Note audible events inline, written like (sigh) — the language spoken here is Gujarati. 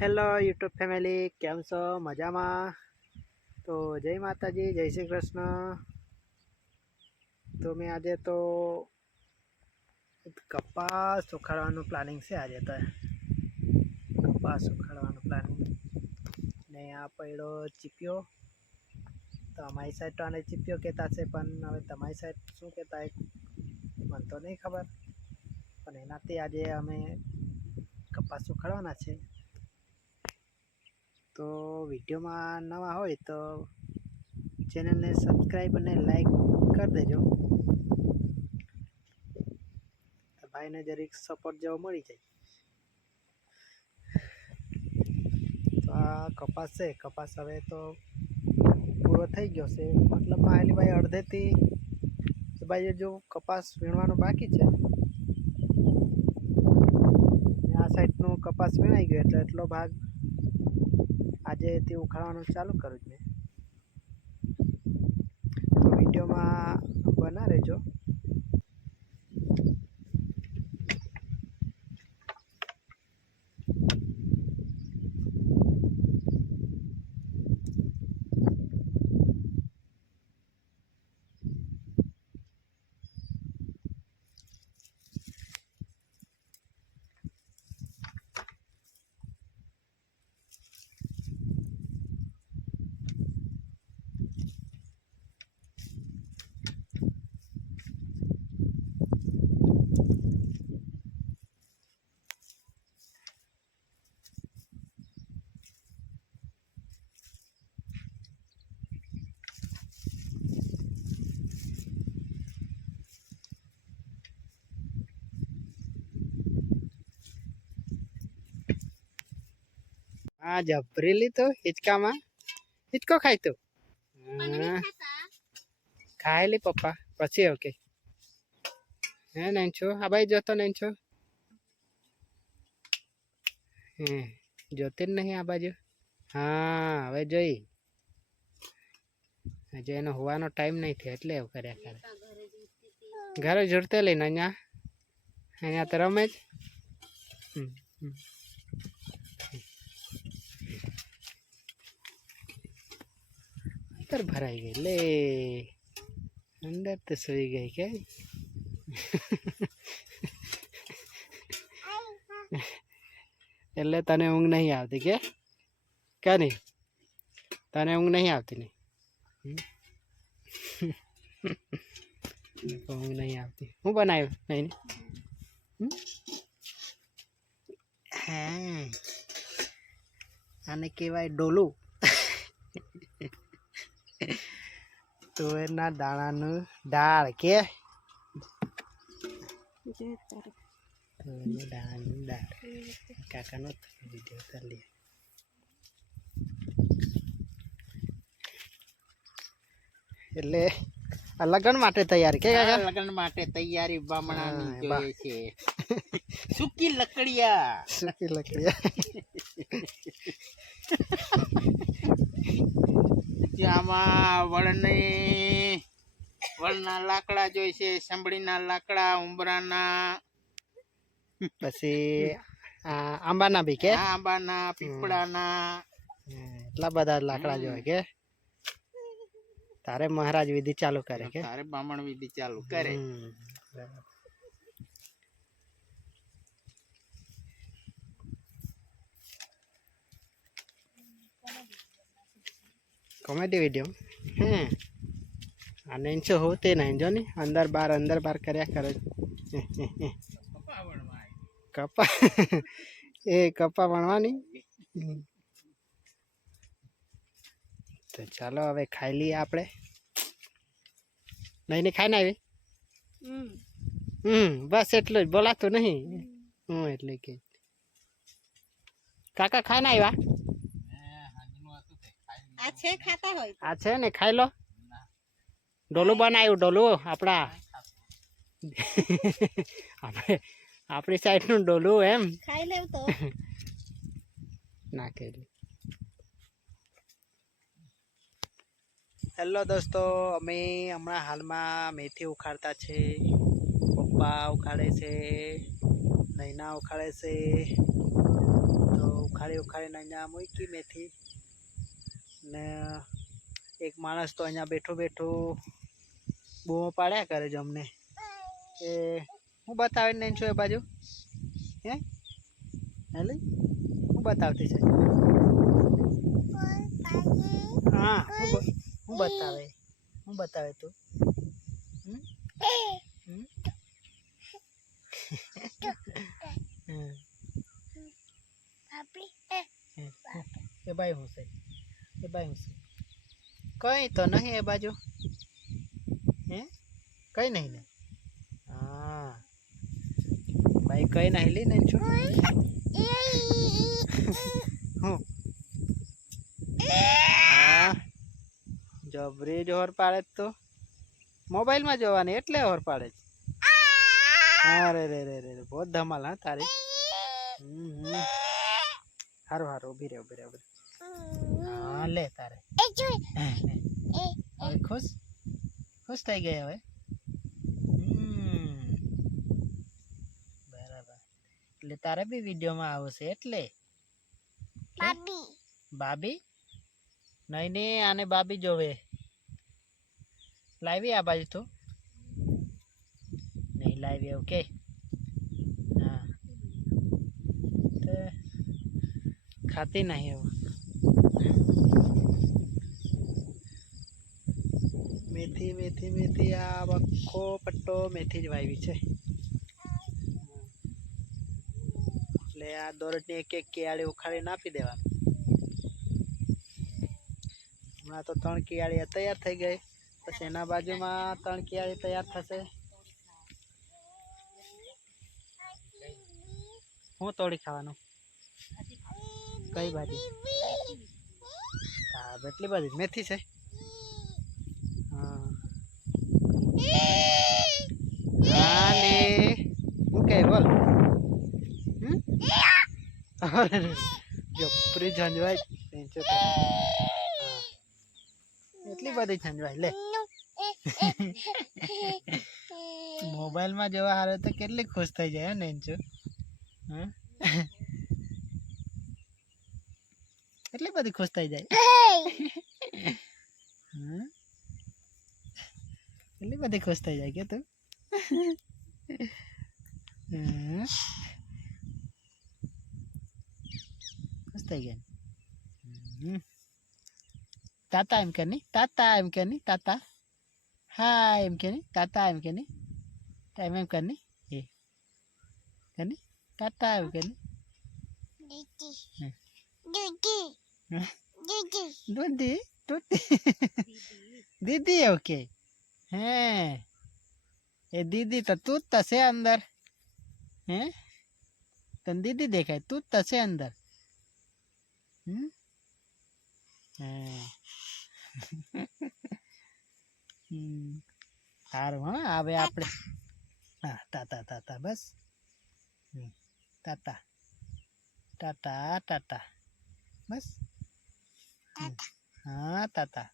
હેલો, યુટ્યુબ ફેમિલી, કેમ છો? મજામાં? તો જય માતાજી, જય શ્રી કૃષ્ણ. તો મેં આજે તો કપાસ ઉખાડવાનું પ્લાનિંગ છે આજે તો. કપાસ ઉખાડવાનું પ્લાનિંગ ને આ પડ્યો ચીપ્યો. તો અમારી સાઈડ તો આને ચીપ્યો કહેતા છે, પણ હવે તમારી સાઈડ શું કહેતા મને તો નહીં ખબર. પણ એનાથી આજે અમે કપાસ ખડવાના છે. તો વિડીયોમાં નવા હોય તો ચેનલને સબસ્ક્રાઈબ અને લાઈક કરી દેજો. ભાઈને જરીક સપોર્ટ જેવો મળી જાય. તો આ કપાસ છે. કપાસ હવે તો પૂરો થઈ ગયો છે. મતલબ આની ભાઈ અડધેથી ભાઈએ જો કપાસ વીણવાનું બાકી છે સાઈડનું કપાસ વીણાઈ ગયો એટલે એટલો ભાગ આજે તે ઉખાડવાનું ચાલુ કરું જ મેં તો વિડીયોમાં બના રહેજો. હા જબરેલી તો હિચકામાં હિચકો ખાય તું ખાય લી પપ્પા પછી ઓકે. હે નહીં છો આ ભાઈ જોતો નહીં છો હે જોતી જ નહીં આ બાજુ? હા હવે જોઈ. હજુ એનો હોવાનો ટાઈમ નહીં થયો એટલે એવું કર્યા કરે. ઘરે જોડતે લઈને અહીંયા. અહીંયા તો રમે જ. હમ, હમ. અંદર ભરાઈ ગઈ. લે, અંદર તો સુઈ ગઈ કે? એટલે તને ઊંઘ નહીં આવતી કે? કે નહીં તને ઊંઘ નહીં આવતી નહીં ઊંઘ નહીં આવતી. હું બનાવ્યું? નહીં? હા? આને કહેવાય ડોલું. તુવેરના દાણાનું ડાળ કે? તુવેરના દાણાનું દાળ. કાકાનો વીડિયો ઉતારી લે. એટલે લગ્ન માટે તૈયાર કે કાકા? લગ્ન માટે તૈયારી બામણાની. જોઈએ છે. સૂકી લકડિયા. સુકી લકડી આમાં વળની વળના લાકડા જોઈશે સંભળીના લાકડા ઉંબરાના. પછી આંબાના બી કે? આંબાના પીપળાના. એટલા બધા લાકડા જોઈએ કે? તારે મહારાજ વિધિ ચાલુ કરે કે? તારે બામણ વિધિ ચાલુ કરે. Comedy video. હે. આ નહીં છો હું તે નહીં જો ને અંદર બાર અંદર બાર કર્યા કરે. કપા. એ કપા વણવાની. તો ચાલો હવે ખાઈ લઈએ આપણે. નહીં નહીં ખાઈને આવી? હમ. બસ એટલું જ બોલાતું નહીં. હું એટલે કે. કાકા ખાઈને આવ્યા? આ છે ખાતા હોય આ છે ને ખાઈ લો. ડોલું બનાવ્યું ડોલું આપણા. (laughs) આપણે આપણી સાઈડનું ડોલું એમ. ખાઈ લેવ તો. (laughs) નાખેલું હેલો દોસ્તો અમે હમણાં હાલમાં મેથી ઉખાડતા છે પપ્પા ઉખાડે છે નૈના ઉખાડે છે. તો ઉખાડી ઉખાડી નૈના મૂકી મેથી. ને એક માણસ તો અહીંયા બેઠો બેઠો બૂમો પાડ્યા કરે છે અમને. એ હું બતાવી નહીં છું એ બાજુ? હે? હેલી હું બતાવતી છે? હા હું હું બતાવે. હું બતાવે તું. (laughs) એ ભાઈ હું છે? ભાઈ કઈ તો નહીં એ બાજુ. હે? કઈ નહીં ને? હા. ભાઈ કઈ નહીં લી ને છું? હું? જબરી જોર પાડે તો. મોબાઈલમાં જોવાની એટલે હોર પાડે છે. હા, રે રે રે બહુ ધમાલ, હા, તારી. હારું સારું ઊભી રે, ઊભી રે રહે હા લે તારે. (laughs) હવે ખુશ? ખુશ થઈ ગઈ હવે. બરાબર. એટલે તારે બી વિડીયોમાં આવશે એટલે? બાબી નહીં નહીં આને બાબી જોવે. લાવી આ બાજુ તું. નહીં લાવી ઓકે. હા. તો ખાતી નહીં એવું મેથી મેથી મેથી, આ આખો પટ્ટો મેથી જ વાવી છે. એટલે આ દોરડની એક એક કિયાળી ઉખાડીને આપી દેવા હમણાં તો ત્રણ કિયાળી તૈયાર થઈ ગઈ. પછી એના બાજુમાં ત્રણ કિયાળી તૈયાર થશે. હું તોડી ખાવાનું? કઈ ભાજી? હા એટલી બધી મેથી છે. ને બોલ. જો ફ્રી ઝંઝવાય. એટલી બધી ઝંઝવાય લે. (laughs) મોબાઈલમાં જોવા હારે તો કેટલી ખુશ થઈ જાય હે નેન્ચો? હા એટલી બધી ખુશ થઈ જાય કેટલી બધી ખુશ થઈ જાય કે તું ખુશ થઈ ગયા તાતા એમ કે નહીં તાતા એમ કે નહીં તાતા હા એમ કે નહીં તાતા એમ કે નહીં એમ એમ કે નહીં એ કે નહીં તાતા એમ કે નહીં દૂધી દૂધી દીદી ઓકે હે એ દીદી તો તું જ તશે અંદર હે તને દીદી દેખાય તું જ અંદર હમ સારું હા હવે આપણે હા તાતા તાતા બસ તાતા તાતા તાતા બસ હા તાતા